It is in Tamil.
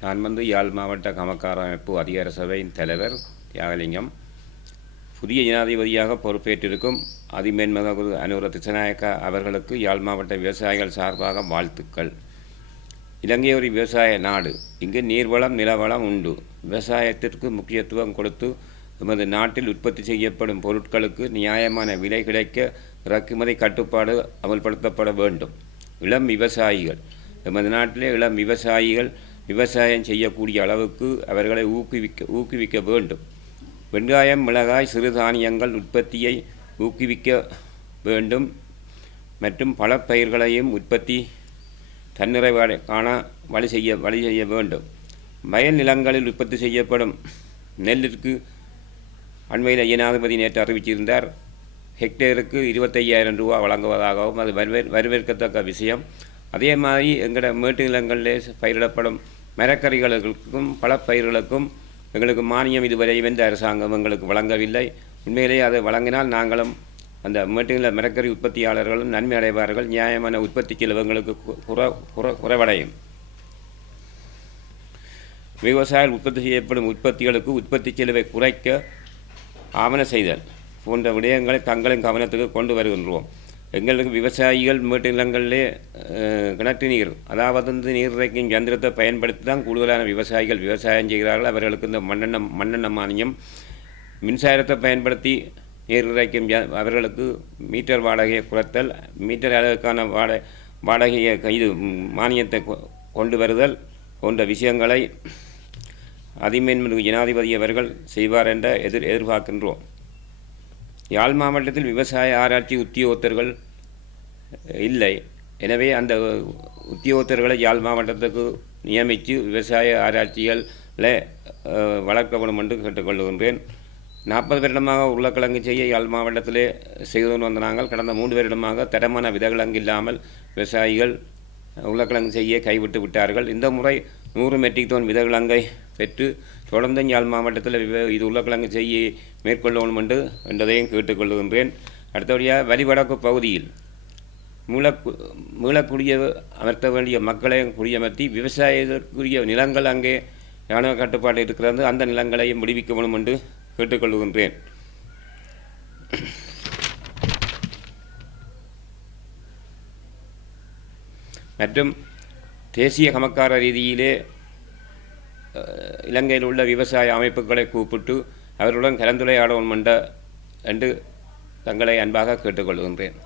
நான் வந்து யாழ் மாவட்ட கமக்கார அமைப்பு அதிகார சபையின் தலைவர் தியாகலிங்கம். புதிய ஜனாதிபதியாக பொறுப்பேற்றிருக்கும் அதிமேன்மக அனுர திசநாயக்கா அவர்களுக்கு யாழ் மாவட்ட விவசாயிகள் சார்பாக வாழ்த்துக்கள். இலங்கை ஒரு விவசாய நாடு. இங்கு நீர்வளம் நிலவளம் உண்டு. விவசாயத்திற்கு முக்கியத்துவம் கொடுத்து எமது நாட்டில் உற்பத்தி செய்யப்படும் பொருட்களுக்கு நியாயமான விலை கிடைக்க இறக்குமதி கட்டுப்பாடு அமல்படுத்தப்பட வேண்டும். இளம் விவசாயிகள். எமது நாட்டிலே இளம் விவசாயிகள் விவசாயம் செய்யக்கூடிய அளவுக்கு அவர்களை ஊக்குவிக்க ஊக்குவிக்க வேண்டும். வெங்காயம் மிளகாய் சிறுதானியங்கள் உற்பத்தியை ஊக்குவிக்க வேண்டும். மற்றும் பல பயிர்களையும் உற்பத்தி தன்னிறைவு காண வழி செய்ய வழி செய்ய வேண்டும். வயல் நிலங்களில் உற்பத்தி செய்யப்படும் நெல்லிற்கு அண்மையில் ஜனாதிபதி நேற்று அறிவிச்சிருந்தார். ஹெக்டேருக்கு இருபத்தையாயிரம் ரூபா வழங்குவதாகவும் அது வரவே வரவேற்கத்தக்க விஷயம். அதே மாதிரி எங்களோட மேட்டு நிலங்களிலே பயிரிடப்படும் மரக்கறிகளுக்கும் பழப்பயிர்களுக்கும் எங்களுக்கு மானியம் இதுவரை எந்த அரசாங்கம் எங்களுக்கு வழங்கவில்லை. உண்மையிலேயே அதை வழங்கினால் நாங்களும் அந்த மீட்டிங்கில் மரக்கறி உற்பத்தியாளர்களும் நன்மை அடைவார்கள் நியாயமான உற்பத்தி செலவுங்களுக்கு குற குறைவடையும். விவசாயிகள் உற்பத்தி செய்யப்படும் உற்பத்திகளுக்கு உற்பத்தி செலவை குறைக்க ஆவண செய்தல் போன்ற விடயங்களை தங்களின் கவனத்துக்கு கொண்டு வருகின்றோம். எங்களுக்கு விவசாயிகள் மீட்டு நிலங்களிலே கிணற்று நீர் அதாவது வந்து நீர் இறைக்கும் யந்திரத்தை பயன்படுத்தி தான் கூடுதலான விவசாயிகள் விவசாயம் செய்கிறார்கள். அவர்களுக்கு இந்த மண்ணெண்ண மண்ணெண்ண மானியம் மின்சாரத்தை பயன்படுத்தி நீர் இறைக்கும் அவர்களுக்கு மீட்டர் வாடகையை குறைத்தல் மீட்டர் அளவுக்கான வாடகை வாடகையை இது மானியத்தை கொண்டு வருதல் போன்ற விஷயங்களை அதிமேன்மிகு ஜனாதிபதி அவர்கள் செய்வார் என்ற எதிர் எதிர்பார்க்கின்றோம். யாழ் மாவட்டத்தில் விவசாய ஆராய்ச்சி உத்தியோகத்தர்கள் இல்லை. எனவே அந்த உத்தியோகத்தர்களை யாழ் மாவட்டத்துக்கு நியமித்து விவசாய ஆராய்ச்சிகளில் வளர்க்கப்படும் என்று கேட்டுக்கொள்கின்றேன். நாற்பது வருடமாக உருளைக்கிழங்கு செய்ய யாழ் மாவட்டத்திலே செய்து கொண்டு வந்த நாங்கள் கடந்த மூன்று வருடமாக தரமான விதகிழங்கு இல்லாமல் விவசாயிகள் உருளைக்கிழங்கு செய்ய கைவிட்டு விட்டார்கள். இந்த முறை நூறு மெட்ரிக் தோன் விதகிழங்கை பெற்று தொடர்ந்து யாழ் மாவட்டத்தில் இது உருளைக்கிழங்கு செய்ய மேற்கொள்ளணும் என்று என்றதையும் கேட்டுக்கொள்கின்றேன். அடுத்தபடியாக வலிவடக்கு பகுதியில் மீளக்கு மீளக்குடிய அமர்த்த வேண்டிய மக்களை குடியமர்த்தி விவசாயத்திற்குரிய நிலங்கள் அங்கே இராணுவ கட்டுப்பாடு இருக்கிறது. அந்த நிலங்களையும் விடுவிக்க வேண்டும் என்று கேட்டுக்கொள்கின்றேன். மற்றும் தேசிய கமக்கார ரீதியிலே இலங்கையில் உள்ள விவசாய அமைப்புகளை கூப்பிட்டு அவர்களுடன் கலந்துரையாடவும் என்று தங்களை அன்பாக கேட்டுக்கொள்கின்றேன்.